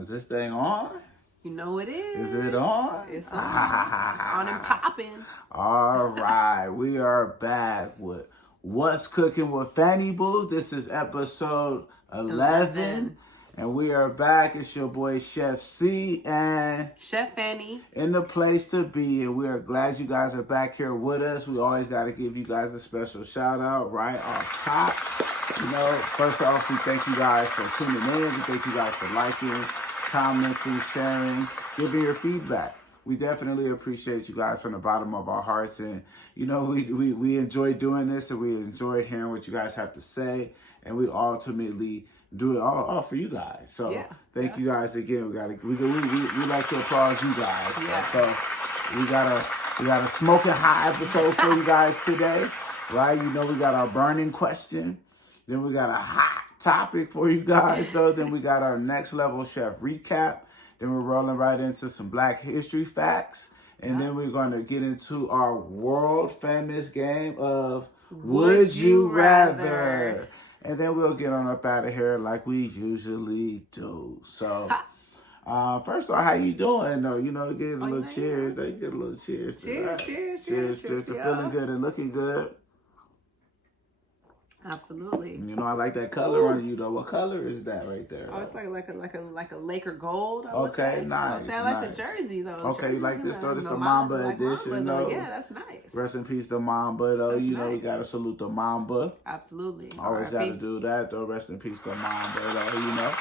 Is this thing on? You know it is. Is it on? It's on. It's on and popping. All right. We are back with What's Cooking with Fanny Boo. This is episode 11. And we are back. It's your boy Chef C and Chef Fanny in the place to be. And we are glad you guys are back here with us. We always got to give you guys a special shout out right off top. You know, first off, we thank you guys for tuning in. We thank you guys for liking, commenting, sharing, giving your feedback. We definitely appreciate you guys from the bottom of our hearts. And, you know, we enjoy doing this and we enjoy hearing what you guys have to say. And we ultimately do it all for you guys. So thank you guys again. We like to applaud you guys. Yeah. So we got a smoking hot episode for you guys today. Right? You know, we got our burning question. Then we got a hot topic for you guys, though. Then we got our next level chef recap. Then we're rolling right into some Black history facts. And then we're going to get into our world famous game of Would You Rather? And then we'll get on up out of here like we usually do. So, first off, how you doing, though? You know, get a little cheers. They get a little cheers to that. Cheers to feeling good and looking good. Absolutely. You know, I like that color on you, though. What color is that right there? Oh, it's like a Laker gold. Okay, nice. I like the jersey though. Okay, you like this though? This the Mamba edition, though. Yeah, that's nice. Rest in peace, the Mamba, though. That's you know, nice. we gotta salute the Mamba. Absolutely. Always gotta do that, though. Rest in peace, the Mamba, though. You know.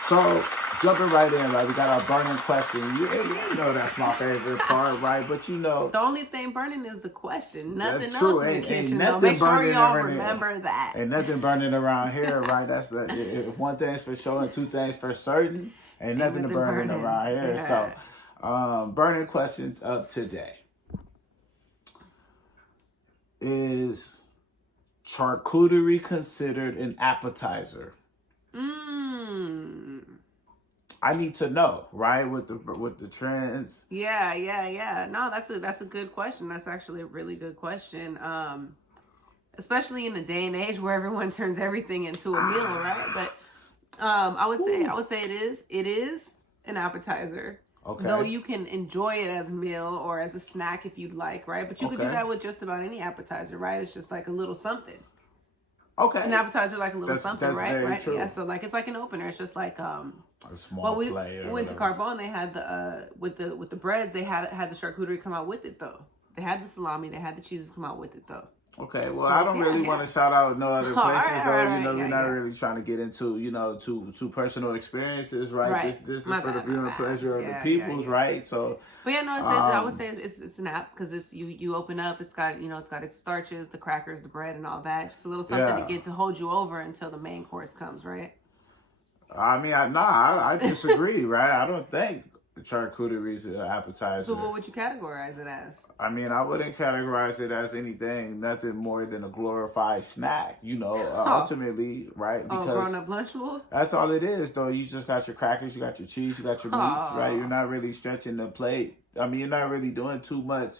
So jumping right in, right? We got our burning question. You know that's my favorite part, right? But you know, the only thing burning is the question. Nothing else true. in the kitchen. Ain't Though. Make sure y'all remember that. Ain't nothing burning around here, right? That's if one thing's for sure and two things for certain, ain't nothing to burning around here. Yeah. So, burning question of today is charcuterie considered an appetizer? I need to know, right? With the trends. Yeah. No, that's a good question. That's actually a really good question. Especially in the day and age where everyone turns everything into a meal, right? But I would say it is an appetizer. Okay. Though you can enjoy it as a meal or as a snack if you'd like, right? But you could do that with just about any appetizer, right? It's just like a little something. Okay. An appetizer, like a little something, that's right? Very right. True. Yeah. So like it's like an opener. It's just like a small well, we plate. went to Carbone. They had the with the breads. They had the charcuterie come out with it though. They had the salami. They had the cheeses come out with it though. Okay, well, I don't really want to shout out no other places, though. You know, we're not really trying to get into, you know, too personal experiences, right? This is for the viewing pleasure of the people's, right? So, but yeah, no, I would say it's an app because it's you open up, it's got its starches, the crackers, the bread, and all that. Just a little something to get to hold you over until the main course comes, right? I mean, I disagree, right? I don't think charcuterie is an appetizer. So what would you categorize it as? I mean, I wouldn't categorize it as nothing more than a glorified snack, you know, ultimately, right? Because grown-up Lunchable? That's all it is, though. You just got your crackers, you got your cheese, you got your meats, right? You're not really stretching the plate. I mean, you're not really doing too much,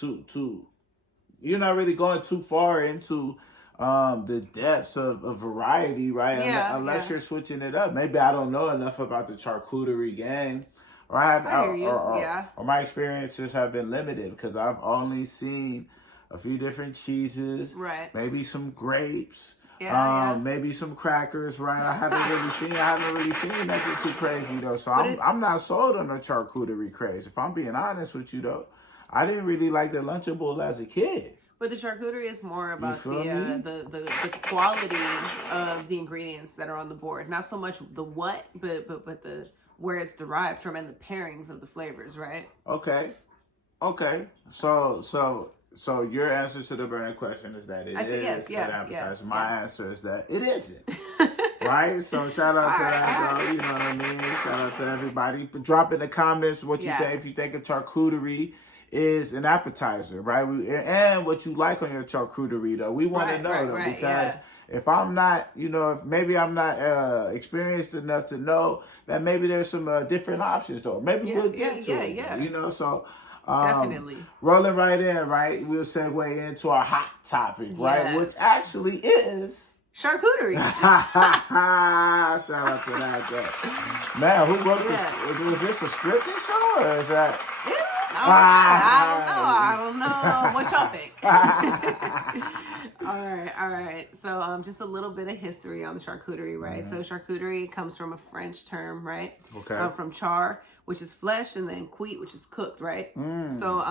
you're not really going too far into the depths of variety, right? Unless you're switching it up. Maybe I don't know enough about the charcuterie game. Or my experiences have been limited because I've only seen a few different cheeses, right? Maybe some grapes, maybe some crackers, right? I haven't really seen nothing too crazy though. So I'm not sold on the charcuterie craze. If I'm being honest with you though, I didn't really like the Lunchable as a kid. But the charcuterie is more about the quality of the ingredients that are on the board, not so much the what, but the where it's derived from and the pairings of the flavors, right? Okay. So your answer to the burning question is that it is an appetizer. My answer is that it isn't. Right? So shout out to that, though. You know what I mean? Shout out to everybody. Drop in the comments what you think. If you think a charcuterie is an appetizer, right? And what you like on your charcuterie, though. We want to know, though, because if I'm not, if maybe I'm not experienced enough to know that maybe there's some different options, though. Maybe we'll get to it, so definitely. Rolling right in, right? We'll segue into our hot topic, right? Which actually is Charcuteries. Shout out to that. Man, who wrote this? Was this a scripted show or is that? I don't know. What y'all think? All right. So, just a little bit of history on the charcuterie, right? So, charcuterie comes from a French term, right? Okay. From char, which is flesh, and then cuit, which is cooked, right? So,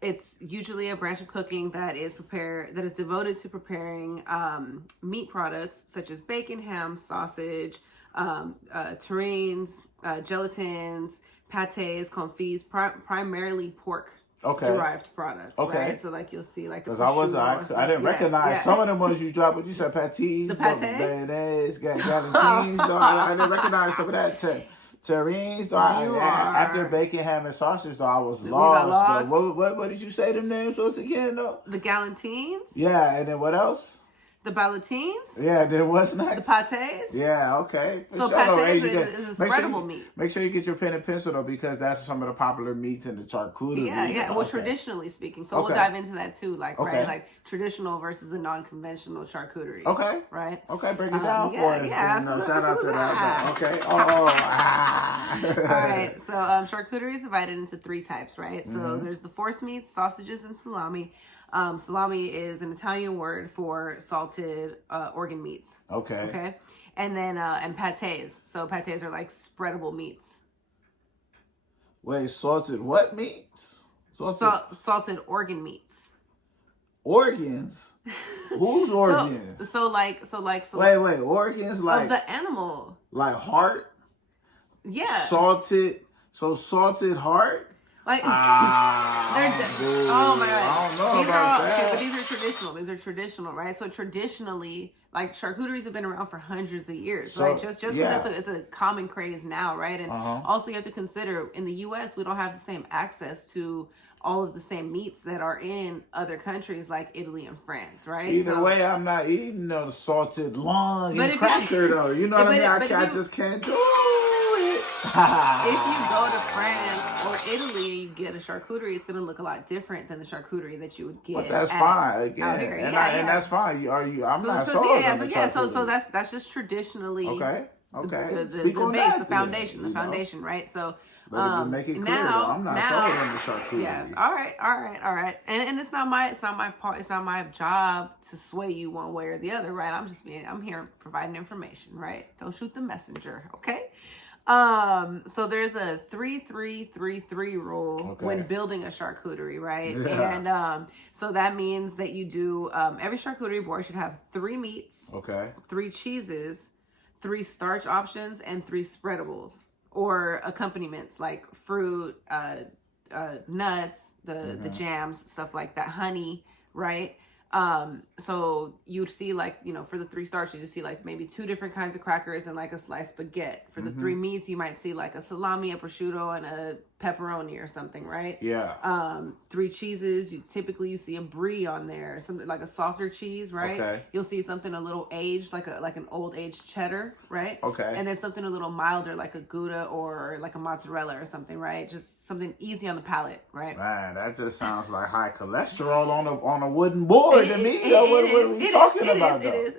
it's usually a branch of cooking that is devoted to preparing meat products such as bacon, ham, sausage, terrines, gelatines, pâtés, confits, primarily pork derived products. Right? So like you'll see like the because I didn't recognize some of them ones you dropped, but you said pâtés, the pâtés, mayonnaise, galantines. I didn't recognize some of that. Terrines, after bacon, ham, and sausage, though, I was lost. What did you say the names was again, though? The galantines. Yeah, and then what else? The ballotines. Yeah, then what's next? The pâtés. Yeah, okay. So pâtés is a spreadable meat. Make sure you get your pen and pencil, though, because that's some of the popular meats in the charcuterie. Yeah. Well, traditionally speaking. So we'll dive into that, too. Like, right? Like, traditional versus the non-conventional charcuterie. Okay. Right? Okay, break it down for us. Yeah, shout out to that. Okay. All right. So, charcuterie is divided into three types, right? So, there's the Forcemeats, sausages, and salami. Salami is an Italian word for salted organ meats. Okay. And then and pâtés. So pâtés are like spreadable meats. Wait, salted what meats? Salted organ meats. Organs? Whose organs? So wait, organs like of the animal. Like heart? Yeah. Salted heart? Like, oh my God. I don't know about that. Okay, but these are traditional, right? So traditionally, like charcuteries have been around for hundreds of years, right? Just because it's a common craze now, right? And also you have to consider in the U.S. we don't have the same access to all of the same meats that are in other countries like Italy and France, right? Either way, I'm not eating the salted lung and cracker, though. You know what I mean? I just can't do it. If you go to France or Italy and you get a charcuterie, it's going to look a lot different than the charcuterie that you would get. But that's fine. Again, and that's fine. I'm not sold on the charcuterie. So that's just traditionally Okay. the base, the foundation, right? So make it clear, though. I'm not sold on the charcuterie. Yeah. All right. And it's not my job to sway you one way or the other, right? I'm here providing information, right? Don't shoot the messenger, okay? So there's a 3-3-3-3 rule when building a charcuterie, right? Yeah. And so that means that you do every charcuterie board should have 3 meats, 3 cheeses, 3 starch options, and 3 spreadables or accompaniments like fruit, nuts, the jams, stuff like that, honey, right? So you'd see like, for the 3 starches, you see like maybe 2 different kinds of crackers and like a sliced baguette. For the 3 meats, you might see like a salami, a prosciutto, and a pepperoni or something, right? Yeah. 3 cheeses, you see a brie on there, something like a softer cheese, right? Okay. You'll see something a little aged, like an old aged cheddar, right? Okay. And then something a little milder, like a Gouda or like a mozzarella or something, right? Just something easy on the palate, right? Man, that just sounds like high cholesterol on a wooden board to me. What are we talking about? It is.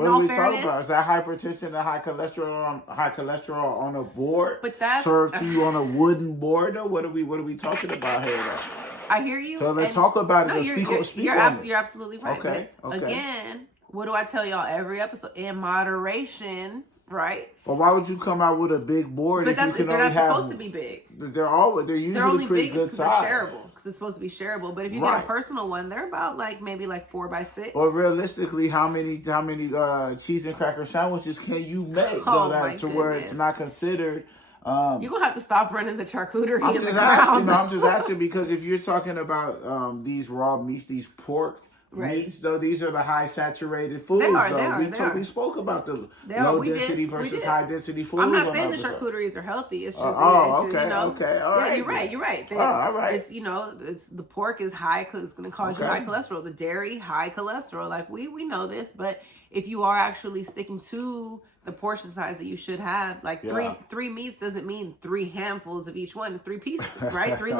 What are we talking about? Is that hypertension and high cholesterol on a board? But that's served to you on a wooden board. Though, what are we talking about here? Though? I hear you. So let's talk about it. You're absolutely right. Okay. Again, what do I tell y'all every episode? In moderation, right? But why would you come out with a big board if you can only have? They're not supposed to be big. They're usually pretty good size. They're shareable because it's supposed to be shareable. But if you get a personal one, they're about maybe 4 by 6. Or realistically, how many cheese and cracker sandwiches can you make to where it's not considered? You're gonna have to stop running the charcuterie. I'm just asking because if you're talking about these raw meats, these pork meats, though, these are the high saturated foods. We spoke about the low density versus high density foods. I'm not saying the charcuteries are healthy. It's just okay, all right. Yeah, you're right. All right. It's it's the pork is high. It's going to cause you high cholesterol. The dairy high cholesterol. Like we know this, but if you are actually sticking to the portion size that you should have, three meats doesn't mean 3 handfuls of each one, 3 pieces, right? 3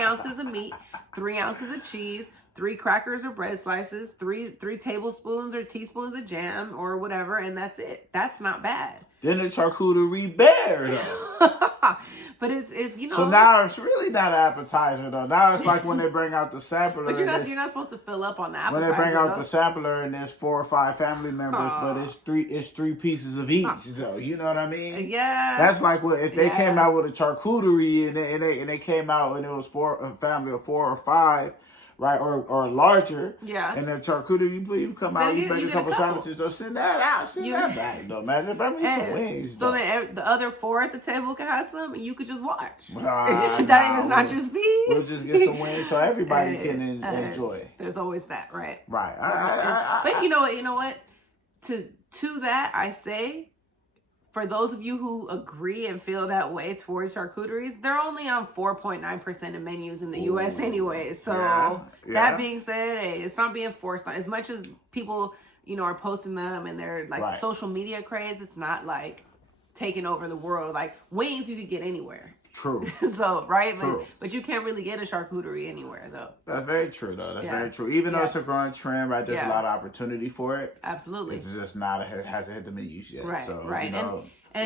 ounces of meat, 3 ounces of cheese, 3 crackers or bread slices, 3 tablespoons or teaspoons of jam or whatever, and that's it. That's not bad. Then the charcuterie bear, though. But it's you know. So now it's really not an appetizer, though. Now it's like when they bring out the sampler. But you're not supposed to fill up on the appetizer. When they bring out the sampler and there's 4 or 5 family members, but it's three pieces of each, though. You know what I mean? Yeah. That's like if they came out with a charcuterie and they came out and it was a family of 4 or 5. Right, or larger. Yeah. And then charcuterie, you come out, you make a couple sandwiches, though. Send that out. Send that back, though, man. Bring me some wings. So the other 4 at the table can have some, and you could just watch. That is not just me. We'll just get some wings so everybody can enjoy. There's always that, right? Right. But you know what? To that, I say, for those of you who agree and feel that way towards charcuteries, they're only on 4.9% of menus in the U.S. anyway. So that being said, hey, it's not being forced on. As much as people, are posting them and they're like social media craze, it's not like taking over the world. Like wings, you could get anywhere. True. So, right? True. But you can't really get a charcuterie anywhere, though. That's very true, though. That's very true. Even though it's a growing trend, right, there's a lot of opportunity for it. Absolutely. It's just not, it hasn't hit the menus yet. Right, so, right.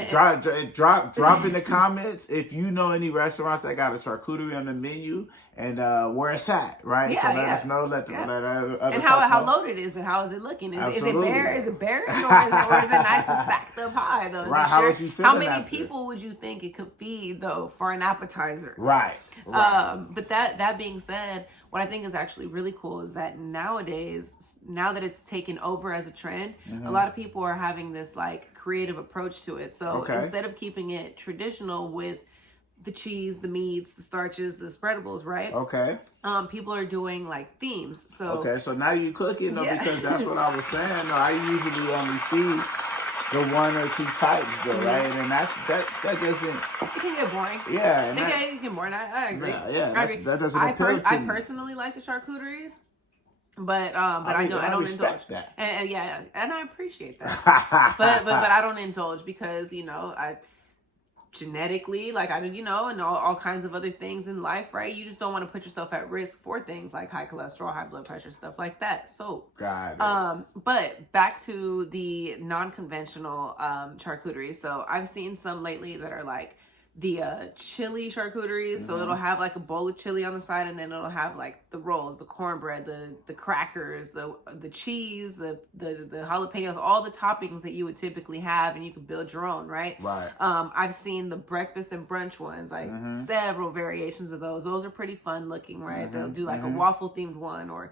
Drop in the comments if you know any restaurants that got a charcuterie on the menu and where it's at, right? Yeah, so let us know. Let other and how loaded is it? How is it looking? Is it bare? Is it bare? Or is it nice and stacked up high though? Right. How is you feeling? How many people would you think it could feed though for an appetizer? Right. But that being said, what I think is actually really cool is that nowadays, now that it's taken over as a trend, a lot of people are having this like creative approach to it. So instead of keeping it traditional with the cheese, the meats, the starches, the spreadables, right? Okay. People are doing like themes. So so now you cooking though, because that's what I was saying. I usually only see the 1 or 2 types though, right? And that doesn't. It can get boring. Yeah, it can get boring. I agree. That doesn't appeal to me. I personally like the charcuteries. But I don't indulge that. And I appreciate that. but I don't indulge because I genetically, like and all kinds of other things in life, right? You just don't want to put yourself at risk for things like high cholesterol, high blood pressure, stuff like that. So got it. But back to the non-conventional charcuterie. So I've seen some lately that are like the chili charcuteries. So it'll have like a bowl of chili on the side, and then it'll have like the rolls, the cornbread, the crackers, the cheese, the jalapenos, all the toppings that you would typically have, and you can build your own, right? I've seen the breakfast and brunch ones, like several variations of those. Those are pretty fun looking, right? They'll do like a waffle themed one, or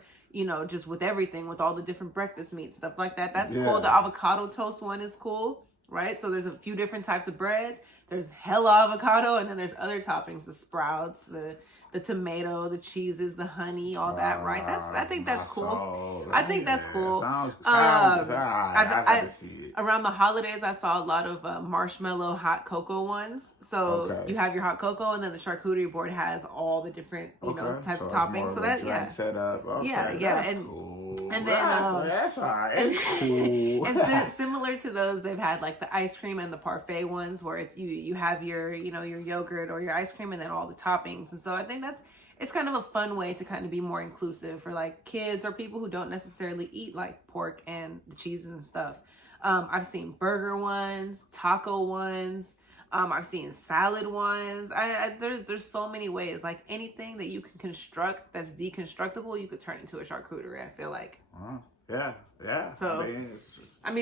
just with everything, with all the different breakfast meats, stuff like that. That's cool. The avocado toast one is cool, right? So there's a few different types of breads. There's hella avocado, and then there's other toppings, the sprouts, the tomato, the cheeses, the honey, all that, right? I think that's cool. I think that's cool. Around the holidays, I saw a lot of marshmallow hot cocoa ones. So you have your hot cocoa, and then the charcuterie board has all the different types of toppings. So that set up. That's cool. And then that's all right. It's cool. And similar to those, they've had like the ice cream and the parfait ones, where it's you have your your yogurt or your ice cream, and then all the toppings. And so I think it's kind of a fun way to kind of be more inclusive for like kids or people who don't necessarily eat like pork and the cheeses and stuff. I've seen burger ones, taco ones. I've seen salad ones. There's so many ways. Like anything that you can construct that's deconstructible, you could turn into a charcuterie, I feel like. Yeah. So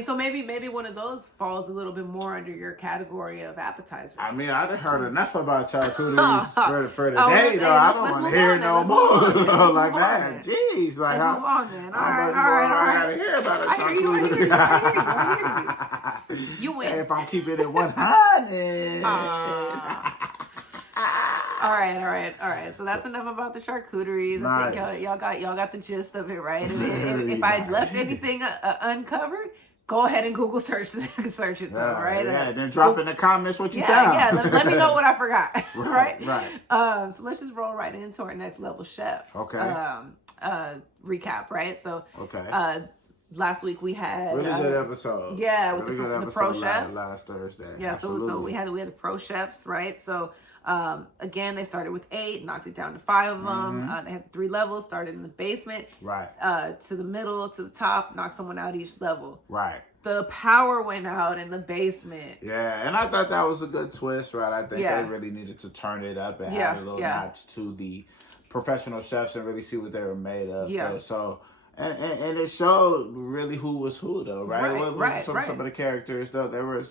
so maybe one of those falls a little bit more under your category of appetizer. I mean, I've heard enough about charcuteries for today, though. I don't want to hear no more like that. Jeez, like let's move on then. All right. I gotta hear about a charcuterie. I hear you. You win. If I'm keeping it 100. All right. So that's enough about the charcuteries. Nice. I think y'all got the gist of it, right? If I left anything uncovered, go ahead and Google search it though, right? Then drop in the comments what you found. Let me know what I forgot. Right. So let's just roll right into our next level chef. Okay. Recap, right? So last week we had really good episode. Yeah, with the pro chefs last Thursday. Yeah, so we had the pro chefs, right? So Again, they started with 8, knocked it down to 5 of them. They had 3 levels, started in the basement, Right. To the middle, to the top, knocked someone out each level. Right. The power went out in the basement. Yeah, and I thought that was a good twist, right? I think Yeah. they really needed to turn it up and Yeah, add a little yeah. notch to the professional chefs and really see what they were made of. Yeah. Though. So, and it showed really who was who, though, right? Some of the characters, though, there were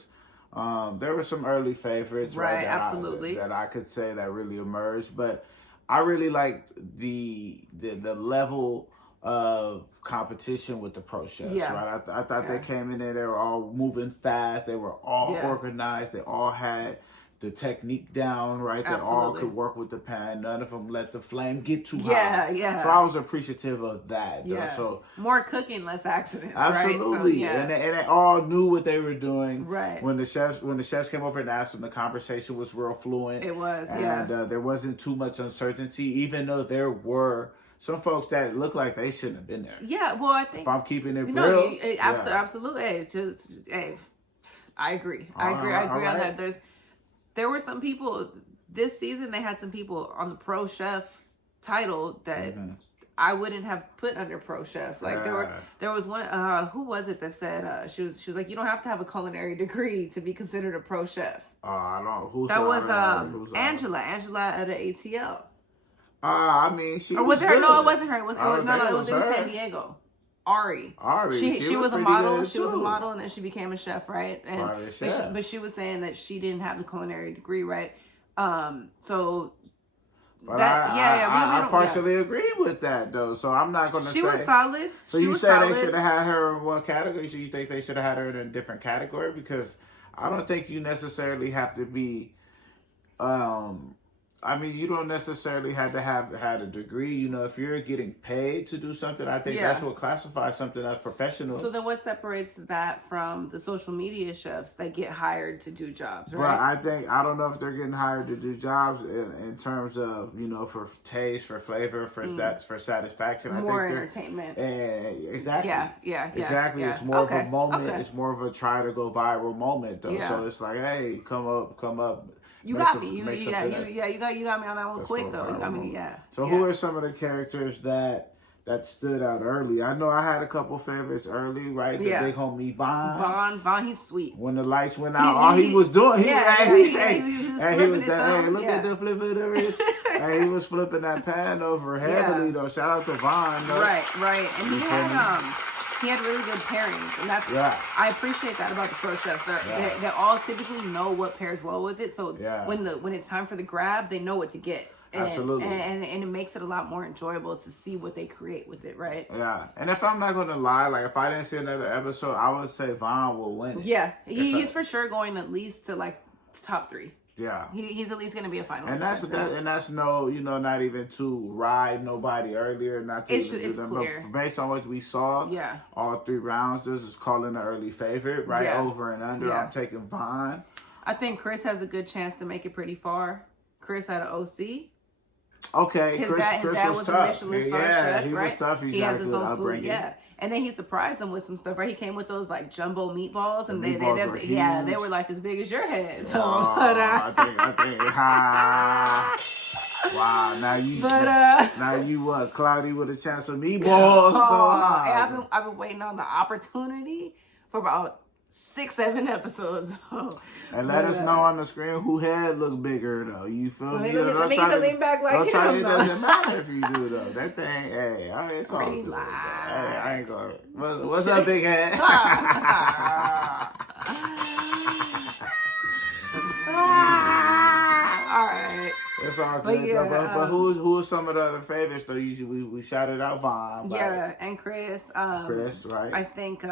some early favorites, right? Absolutely. That I could say that really emerged, but I really liked the level of competition with the pro chefs, right? I thought they came in there, they were all moving fast, they were all organized, they all had the technique down, right? They all could work with the pan. None of them let the flame get too high. Yeah. So I was appreciative of that. Yeah. So more cooking, less accidents. absolutely, Right? So, and they all knew what they were doing. Right. When the chefs came over and asked them, the conversation was real fluent. It was, and there wasn't too much uncertainty, even though there were some folks that looked like they shouldn't have been there. Yeah, well, I think if I'm keeping it real, absolutely. I agree. I agree on that. There were some people this season. They had some people on the pro chef title that I wouldn't have put under pro chef. Like there was one. Who was it that said she was like, you don't have to have a culinary degree to be considered a pro chef. I don't. Who's that was Angela at the ATL. I mean, she. Or was it her? No, it wasn't her. It was in San Diego. Ari. She was a model. She was a model, and then she became a chef, right? And but she was saying that she didn't have the culinary degree, right? So. But I partially agree with that, though. So I'm not going to say she was solid. So you said they should have had her in one category. So you think they should have had her in a different category? Because I don't think you necessarily have to be. I mean, you don't necessarily have to have had a degree. You know, if you're getting paid to do something, I think that's what classifies something as professional. So then what separates that from the social media chefs that get hired to do jobs, But right? I don't know if they're getting hired to do jobs in terms of, you know, for taste, for flavor, for satisfaction. More I think entertainment. Exactly. Yeah. Exactly. Yeah. It's more of a moment. It's more of a try to go viral moment, though. Yeah. So it's like, hey, come up. You got me. You got me on that one quick though. You got me. So who are some of the characters that stood out early? I know I had a couple favorites early, right? The big homie Von, he's sweet. When the lights went out, all he was doing, he was look at the flip of the wrist. And he was flipping that pan over heavily though. Shout out to Von. Though. Right. And he had really good pairings, and that's I appreciate that about the pro chefs. They all typically know what pairs well with it. So when it's time for the grab, they know what to get. Absolutely, and it makes it a lot more enjoyable to see what they create with it, right? Yeah, and if I'm not going to lie, like if I didn't see another episode, I would say Von will win it. Yeah, he's for sure going at least to like top 3. Yeah, he's at least going to be a finalist. And that's no, you know, not even to ride nobody earlier, not to. It's clear. But based on what we saw. All 3 rounds. This is calling an early favorite, right? Over and under. I'm taking Von. I think Chris has a good chance to make it pretty far. Chris out of OC. Okay, His Chris dad was was tough. A Michelin star chef, he was tough. He has got his good own upbringing. food, and then he surprised them with some stuff, right? He came with those like jumbo meatballs, and they were like as big as your head. I think. Wow, now you cloudy with a chance of meatballs. I've been waiting on the opportunity for about 6-7 episodes. And let us know on the screen who head look bigger though. You feel me? Let me lean back like don't tell me him. It doesn't matter if you do though. That thing, hey, it's all good. Hey, I ain't going. What's up, big head? Alright. It's all good. But who are some of the other favorites though? Usually we shouted out Von. And Chris. Chris, right? I think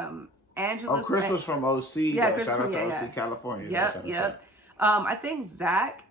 Angela's. Chris was from OC. Yeah, Chris shout out to OC, California. Yep. I think Zach,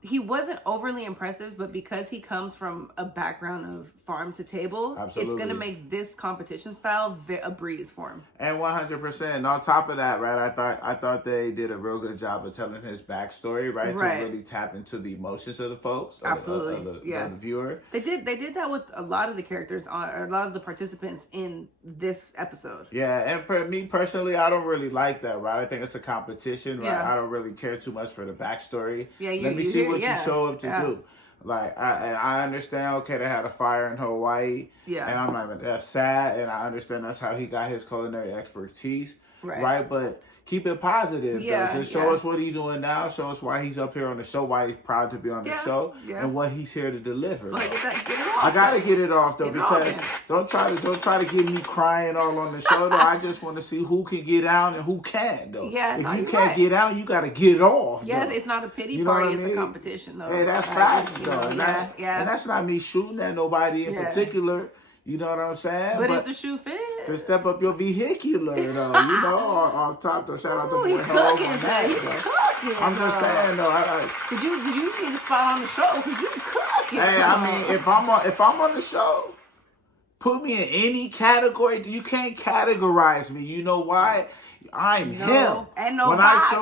he wasn't overly impressive, but because he comes from a background of farm to table, Absolutely. it's going to make this competition style a breeze for him. And 100%. And on top of that, right, I thought they did a real good job of telling his backstory, right? To really tap into the emotions of the folks. Absolutely. The viewer. They did that with a lot of the characters or a lot of the participants in this episode. Yeah, and for me personally, I don't really like that, right? I think it's a competition, right? Yeah. I don't really care too much for the backstory. Yeah, Let me see what you show up to do. Like, I understand, okay, they had a fire in Hawaii. Yeah. And I'm like, that's sad, and I understand that's how he got his culinary expertise. Right? But keep it positive, though. Just show us what he's doing now. Show us why he's up here on the show, why he's proud to be on the show, and what he's here to deliver. Get it off. I gotta get it off, though, because don't try to get me crying all on the show, though. I just want to see who can get out and who can't, though. Yeah, if you can't get out, you gotta get it off. Yes, though. It's not a pity You know party. what I It's mean? a competition, though. Hey, that's facts, though. And Yeah. and that's not me shooting at nobody in particular. You know what I'm saying? But if the shoe fits. To step up your vehicular, though, you know, on top, though. Shout out to boy Hov on that. I'm just saying, though. Did you need a spot on the show? Because you cooking. Hey, I mean, if I'm on the show, put me in any category. You can't categorize me. You know why? I'm him. And no when box,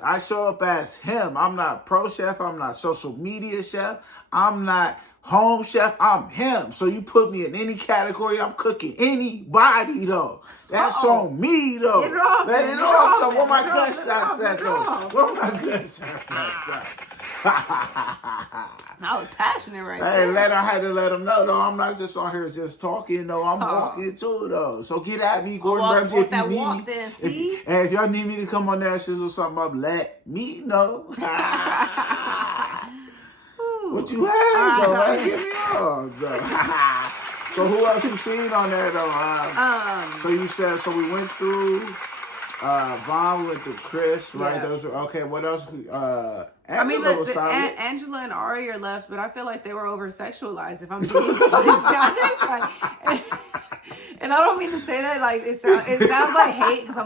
I show up as him. I'm not pro chef. I'm not social media chef. I'm not home chef. I'm him. So you put me in any category, I'm cooking anybody, though. That's on me, though. Get it off. Let it off, though. Where my gunshots at, though? Where my gunshots at, though? I was passionate right there. I had to let them know, though. I'm not just on here just talking, though. I'm walking too, though. So get at me, Gordon Ramsay, if you need me. And if y'all need me to come on there and sizzle something up, let me know. What you have, though, man? Get me on, though. So who else you seen on there, though? So you said, so we went through Vaughn, we went through Chris, right? Those were, okay, what else? Angela was solid. Angela and Ari are left, but I feel like they were over-sexualized, if I'm being honest. And I don't mean to say that like it sounds like hate because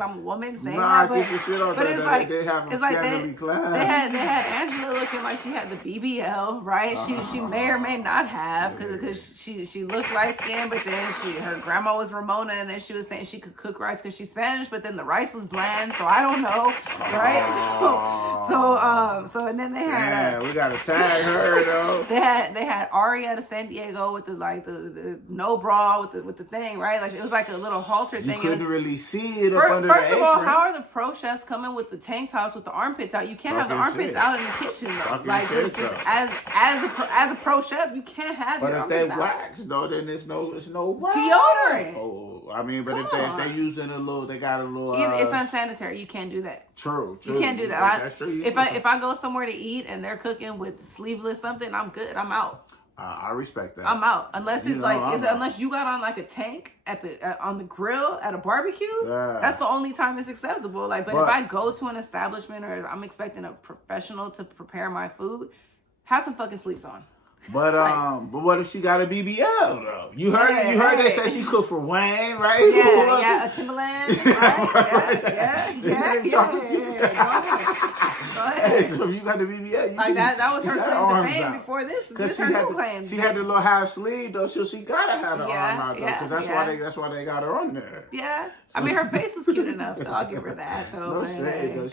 I'm a woman saying that. Get your shit on but there. It's like they have them scantily clad. They had Angela looking like she had the BBL, right? She may or may not have because she looked light skinned, but then her grandma was Ramona, and then she was saying she could cook rice because she's Spanish, but then the rice was bland, so I don't know, right? So and then they had we gotta tag her though. They had Ari out of San Diego with the no bra with the thing, right? Like it was like a little halter thing. You couldn't really see it up under the apron. First of all, how are the pro chefs coming with the tank tops with the armpits out? You can't have the armpits out in the kitchen though. Like just as a pro chef, you can't have your armpits out. But if they wax though, then it's no wax. Deodorant. Oh, I mean, but if they using a little, they got a little. It's unsanitary. You can't do that. True. You can't do that. That's true. If I go somewhere to eat and they're cooking with sleeveless something, I'm good. I'm out. I respect that. I'm out unless it's unless you got on like a tank at the on the grill at a barbecue. Yeah. That's the only time it's acceptable. But if I go to an establishment or I'm expecting a professional to prepare my food, have some fucking sleeves on. But what if she got a BBL though? You heard they say she cooked for Wayne, right? Yeah, a Timberland. Right? Yeah. Go ahead. Hey, so if you got the BBL, that was her claim to fame before this. This her new claim. She had the little half sleeve though, so she gotta have the arm out though, because that's why they got her on there. Yeah, so, I mean her face was cute enough, though. I'll give her that though. No shade though.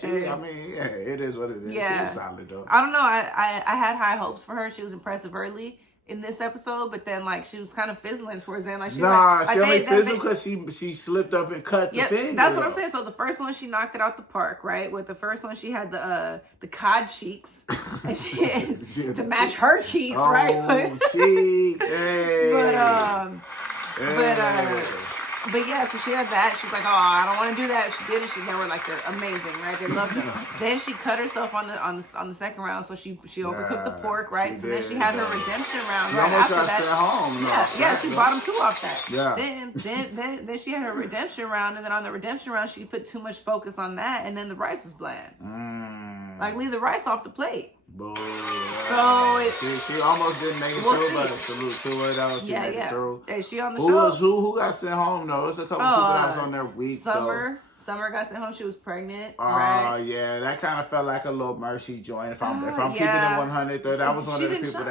It is what it is. Yeah. She was solid though. I don't know. I had high hopes for her. She was impressive early in this episode, but then she was kind of fizzling towards the end. She only fizzled because she slipped up and cut the finger. That's what I'm saying. So the first one she knocked it out the park, right? With the first one she had the cod cheeks to match her cheeks, right? Oh, cheeks. Hey. But yeah, so she had that. She was like, "Oh, I don't want to do that." She did it. They were they're amazing, right? They loved it. Then she cut herself on the second round, so she overcooked the pork, right? So then she had her redemption round. She right almost after got that. sent home. Yeah, she bottomed 2 off that. Yeah. Then she had her redemption round, and then on the redemption round she put too much focus on that, and then the rice was bland. Leave the rice off the plate. Boom. So she almost didn't make it through, but salute to her though. She made it through. Is she on the show? Who got sent home though? There's a couple people that was on their week. Summer got sent home. She was pregnant. Right? Yeah, that kind of felt like a little mercy joint. If I'm keeping it 100 though, that was one of the people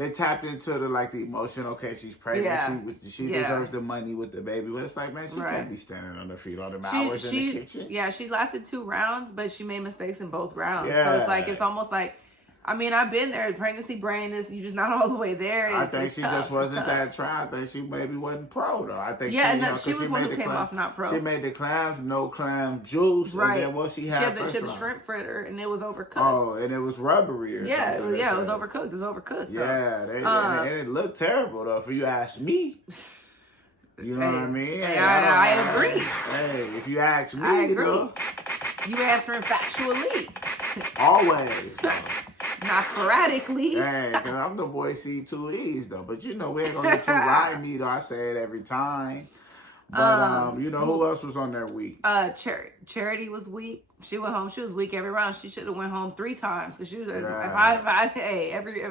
they tapped into the emotion. Okay, she's pregnant. Yeah. She deserves the money with the baby. But it's like, man, she can't be standing on her feet all them hours in the kitchen. Yeah, she lasted 2 rounds, but she made mistakes in both rounds. Yeah. So it's like, it's almost like, I mean, I've been there. Pregnancy brain is, you're just not all the way there. I think she just wasn't that try. I think she maybe wasn't pro though. I think she was one who came off not pro. She made the clams, no clam juice, right? And then what she had the shrimp fritter, and it was overcooked. Oh, and it was rubbery or something. Yeah, it was overcooked. It was overcooked. Yeah, and it looked terrible though. If you ask me. You know what I mean? Hey, I agree. Hey, if you ask me, I agree. though, you answering factually. Always, though. Not sporadically. Hey, because I'm the boy C2Es, though. But we ain't going to get too limey, though. I say it every time. But, who else was on that week? Charity was weak. She went home. She was weak every round. She should have went home 3 times. Because she was, every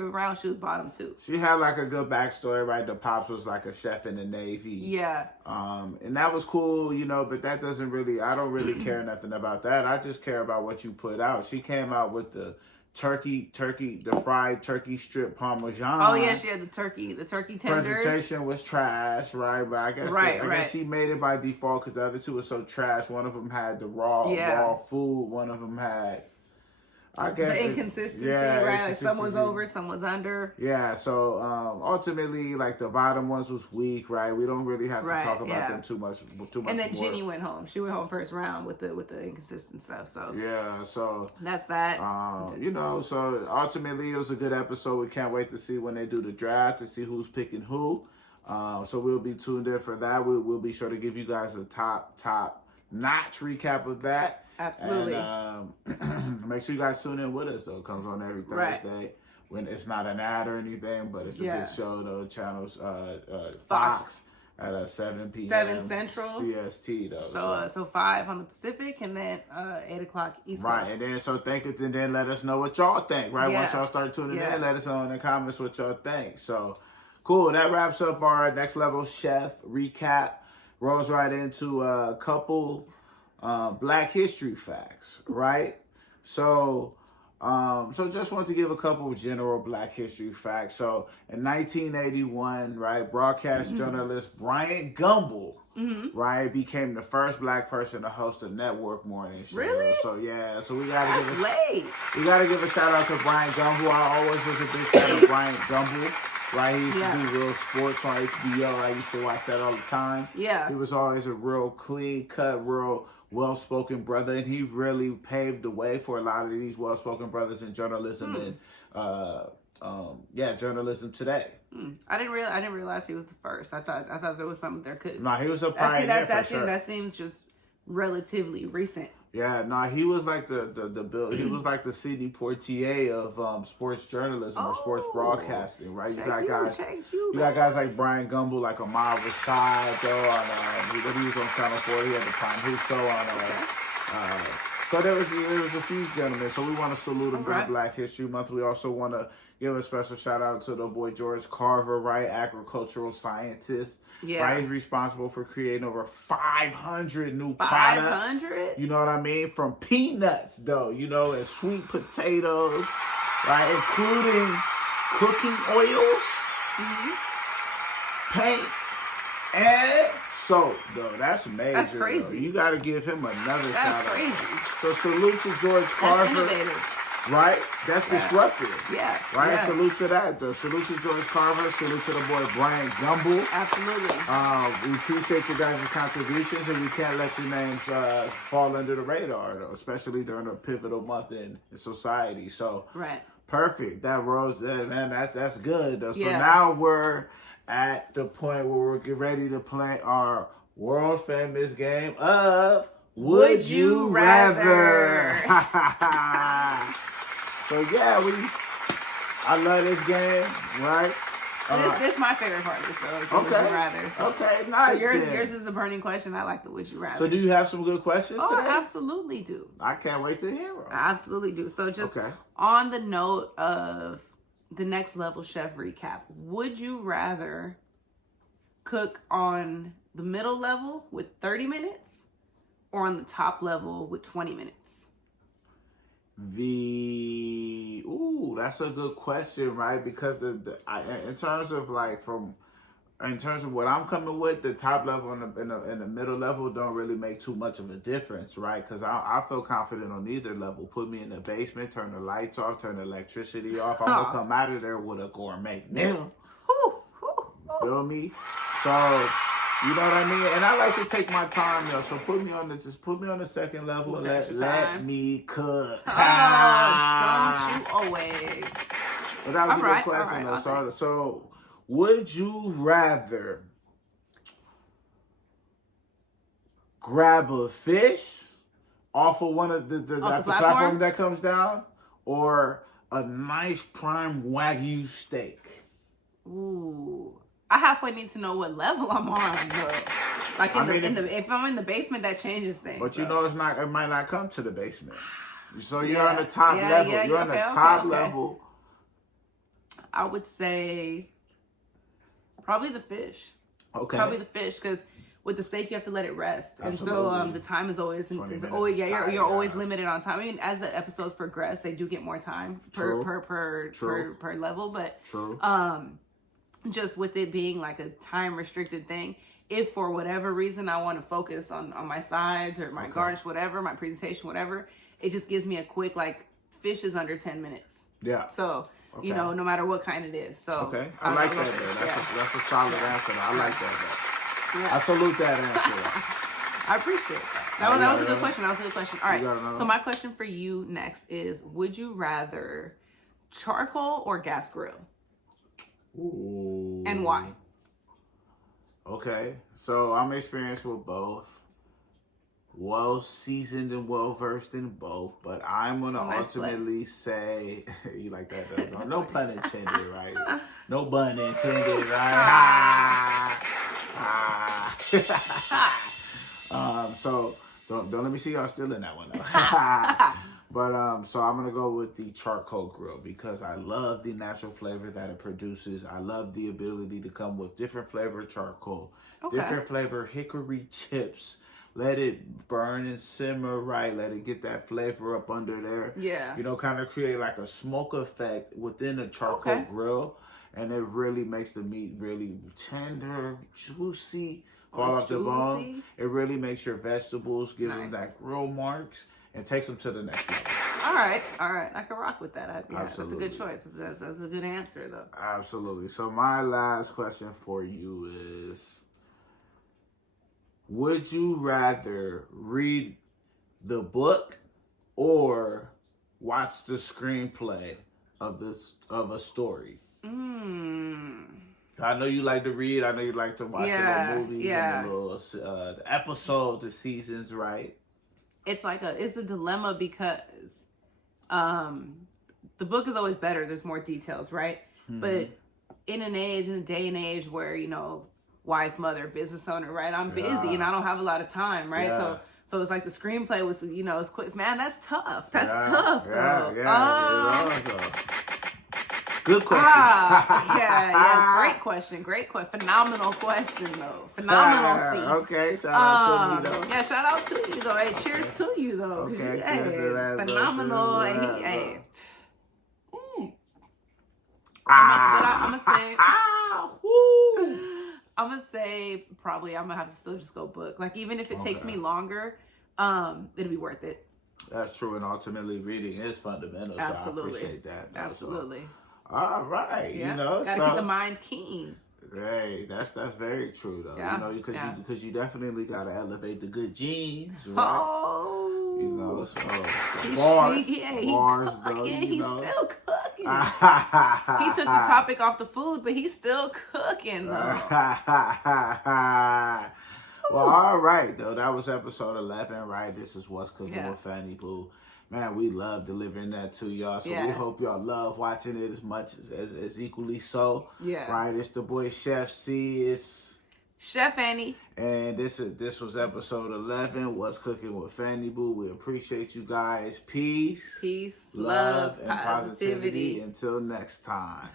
round she was bottom 2. She had like a good backstory, right? The pops was like a chef in the Navy. Yeah. And that was cool, but that doesn't really, I don't really care nothing about that. I just care about what you put out. She came out with the the fried turkey strip parmesan. Oh yeah, she had the turkey tenders. Presentation was trash, right? But I guess she made it by default because the other 2 were so trash. One of them had the raw food. One of them had the inconsistency, right? Like some was over, some was under. Yeah, so ultimately, like the bottom ones was weak, right? We don't really have to talk about them too much. And then Jenny went home. She went home first round with the inconsistent stuff. So yeah, so that's that. So ultimately, it was a good episode. We can't wait to see when they do the draft to see who's picking who. So we'll be tuned in for that. We'll be sure to give you guys a top notch recap of that. Absolutely. And make sure you guys tune in with us, though. It comes on every Thursday. When it's not an ad or anything, but it's a good show, though. Channels Fox at 7 p.m. 7 Central. CST, though. So 5 on the Pacific, and then 8 o'clock East Coast. Right, and then thank you, and then let us know what y'all think, right? Once y'all start tuning in, let us know in the comments what y'all think. So, cool. That wraps up our Next Level Chef recap. Rolls right into a couple Black history facts, right? So just want to give a couple of general Black history facts. So in 1981, right, broadcast journalist Bryant Gumbel, right, became the first Black person to host a network morning show. Really? So we gotta give a shout out to Bryant Gumbel. I always was a big fan of Bryant Gumbel. Right, he used to do Real Sports on HBO. I used to watch that all the time. Yeah. He was always a real clean-cut, real well-spoken brother, and he really paved the way for a lot of these well-spoken brothers in journalism and journalism today. I didn't realize he was the first. I thought there was something there could. No, he was a pioneer for sure. That seems just relatively recent. Yeah, no, he was like he was like the Sidney Poitier of sports journalism or sports broadcasting, right? You got guys like Brian Gumbel, like Ahmad Rashad, though, on he was on Channel 4. He had the Prime Who show on. So there was a few gentlemen. So we want to salute them during Black History Month. We also want to give a special shout out to the boy George Carver, right? Agricultural scientist. Yeah. Right? He's responsible for creating over 500 new products. 500? You know what I mean? From peanuts, though, and sweet potatoes, right? Including cooking oils, paint, and soap, though. That's major. That's crazy. Though. You got to give him another shout out. That's crazy. So salute to George Carver. That's innovative. Right? That's disruptive. Yeah. Right? Yeah. Salute to that, though. Salute to George Carver. Salute to the boy Brian Gumbel. Absolutely. We appreciate your guys' contributions, and we can't let your names fall under the radar, though, especially during a pivotal month in society. So, perfect. That rose, man, that's good, though. So now we're at the point where we're getting ready to play our world famous game of Would You Rather? So I love this game, right? This is my favorite part of the show. Would you rather? So. Okay, nice. So yours is the burning question. I like the would you rather. So do you have some good questions today? I absolutely do. I can't wait to hear them. I absolutely do. So just on the note of the Next Level Chef recap, would you rather cook on the middle level with 30 minutes or on the top level with 20 minutes? That's a good question, right? Because in terms of like in terms of what I'm coming with, the top level and the middle level don't really make too much of a difference, right? Because I feel confident on either level. Put me in the basement, turn the lights off, turn the electricity off. I'm gonna come out of there with a gourmet meal. Feel me? So, you know what I mean? And I like to take my time, yo. So put me on the second level. Let me cook. Don't you always? But that was a good question, though. So, would you rather grab a fish off of one of the platform that comes down, or a nice prime Wagyu steak? Ooh. I halfway need to know what level I'm on, but like if I'm in the basement, that changes things. But you know, it might not come to the basement. So you're on the top level. You're on the top level. I would say probably the fish. Okay. Probably the fish, because with the steak you have to let it rest, absolutely. And so the time is always you're always limited on time. I mean, as the episodes progress, they do get more time per level, but just with it being like a time restricted thing, if for whatever reason I want to focus on my sides or my garnish, whatever, my presentation, whatever, it just gives me a quick, like, fish is under 10 minutes. Yeah. So, you know, no matter what kind it is. So I like that, though. That's a solid answer. I like that, though. I salute that answer. I appreciate that. That was a good question. All right. So my question for you next is, would you rather charcoal or gas grill? Ooh. And why? Okay, so I'm experienced with both. Well seasoned and well versed in both, but I'm gonna ultimately say, you like that? No pun intended, right? No pun intended, right? So don't let me see y'all still in that one though. But so I'm gonna go with the charcoal grill because I love the natural flavor that it produces. I love the ability to come with different flavor charcoal, different flavor hickory chips. Let it burn and simmer right. Let it get that flavor up under there. Yeah. You know, kind of create like a smoke effect within the charcoal grill, and it really makes the meat really tender, juicy, fall off the bone. It really makes your vegetables give them that grill marks. And takes them to the next level. All right. I can rock with that. That's a good choice. That's a good answer, though. Absolutely. So my last question for you is, would you rather read the book or watch the screenplay of a story? I know you like to read. I know you like to watch the movies and the little the episodes, the seasons, right? It's a dilemma because the book is always better. There's more details, right? Mm-hmm. But in a day and age where, you know, wife, mother, business owner, right? I'm busy and I don't have a lot of time, right? Yeah. So it's like the screenplay was, you know, it's quick. Man, that's tough. That's tough, though. Good questions. Great question. Phenomenal question, though. Phenomenal. Okay, shout out to me, though. Yeah, shout out to you, though. Hey, cheers to you, though. Okay, cheers to that. Phenomenal. I'm gonna say probably I'm gonna have to still just go book. Like, even if it takes me longer, it'll be worth it. That's true, and ultimately reading is fundamental. Absolutely. So I appreciate that. Absolutely. All right, you know, gotta keep the mind keen. Hey, that's very true though. Yeah. You know, because you definitely gotta elevate the good genes, right? Oh, you know, so bars, though. He's still cooking. He took the topic off the food, but he's still cooking though. Well, all right though. That was episode 11, right? This is What's Cooking with Fanny Boo. Man, we love delivering that to y'all. So we hope y'all love watching it as much as equally so. Yeah. Right? It's the boy Chef C. It's Chef Annie. And this was episode 11, What's Cooking with Fanny Boo. We appreciate you guys. Peace. Love, and positivity. Until next time.